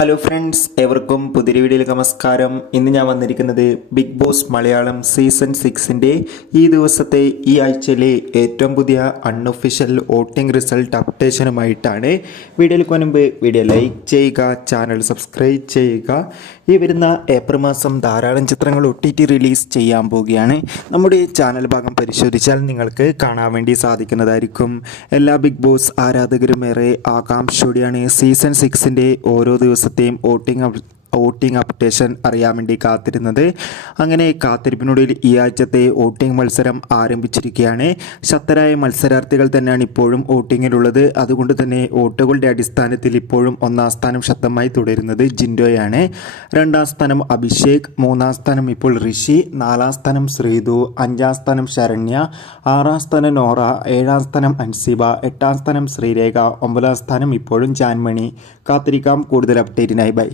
Hello friends, ഏവർക്കും പുതിയ വീഡിയോയിലേക്ക് നമസ്കാരം. ഇന്ന് ഞാൻ വന്നിരിക്കുന്നത് ബിഗ് ബോസ് മലയാളം സീസൺ 6ൻ്റെ ഈ ദിവസത്തെ ഈ ആഴ്ചയിലെ ഏറ്റവും പുതിയ അൺഒഫീഷ്യൽ വോട്ടിംഗ് റിസൾട്ട് അപ്ഡേഷനുമായിട്ടാണ്. വീഡിയോയിലേക്ക് മുൻപ് വീഡിയോ ലൈക്ക് ചെയ്യുക, ചാനൽ സബ്സ്ക്രൈബ് ചെയ്യുക. ഈ വരുന്ന ഏപ്രിൽ മാസം ധാരാളം ചിത്രങ്ങൾ OTT റിലീസ് ചെയ്യാൻ പോവുകയാണ്. നമ്മുടെ ചാനൽ ഭാഗം പരിശോധിച്ചാൽ നിങ്ങൾക്ക് കാണാൻ വേണ്ടി സാധിക്കുന്നതായിരിക്കും. എല്ലാ ബിഗ് ബോസ് ആരാധകരും ഏറെ ആകാംക്ഷയോടെയാണ് സീസൺ 6ൻ്റെ ഓരോ ദിവസത്തെയും വോട്ടിംഗ് അപ്ഡേഷൻ അറിയാൻ വേണ്ടി കാത്തിരുന്നത്. അങ്ങനെ കാത്തിരിപ്പിനൊടുവിൽ ഈ ആഴ്ചത്തെ വോട്ടിംഗ് മത്സരം ആരംഭിച്ചിരിക്കുകയാണ്. ശക്തരായ മത്സരാർത്ഥികൾ തന്നെയാണ് ഇപ്പോഴും വോട്ടിങ്ങിലുള്ളത്. അതുകൊണ്ട് തന്നെ വോട്ടുകളുടെ അടിസ്ഥാനത്തിൽ ഇപ്പോഴും ഒന്നാം സ്ഥാനം ശക്തമായി തുടരുന്നത് ജിൻഡോയാണ്. രണ്ടാം സ്ഥാനം അഭിഷേക്, മൂന്നാം സ്ഥാനം ഇപ്പോൾ ഋഷി, നാലാം സ്ഥാനം ശ്രീതു, അഞ്ചാം സ്ഥാനം ശരണ്യ, ആറാം സ്ഥാനം നോറ, ഏഴാം സ്ഥാനം അൻസിബ, എട്ടാം സ്ഥാനം ശ്രീരേഖ, ഒമ്പതാം സ്ഥാനം ഇപ്പോഴും ജാൻമണി. കാത്തിരിക്കാം കൂടുതൽ അപ്ഡേറ്റിനായി. ബൈ.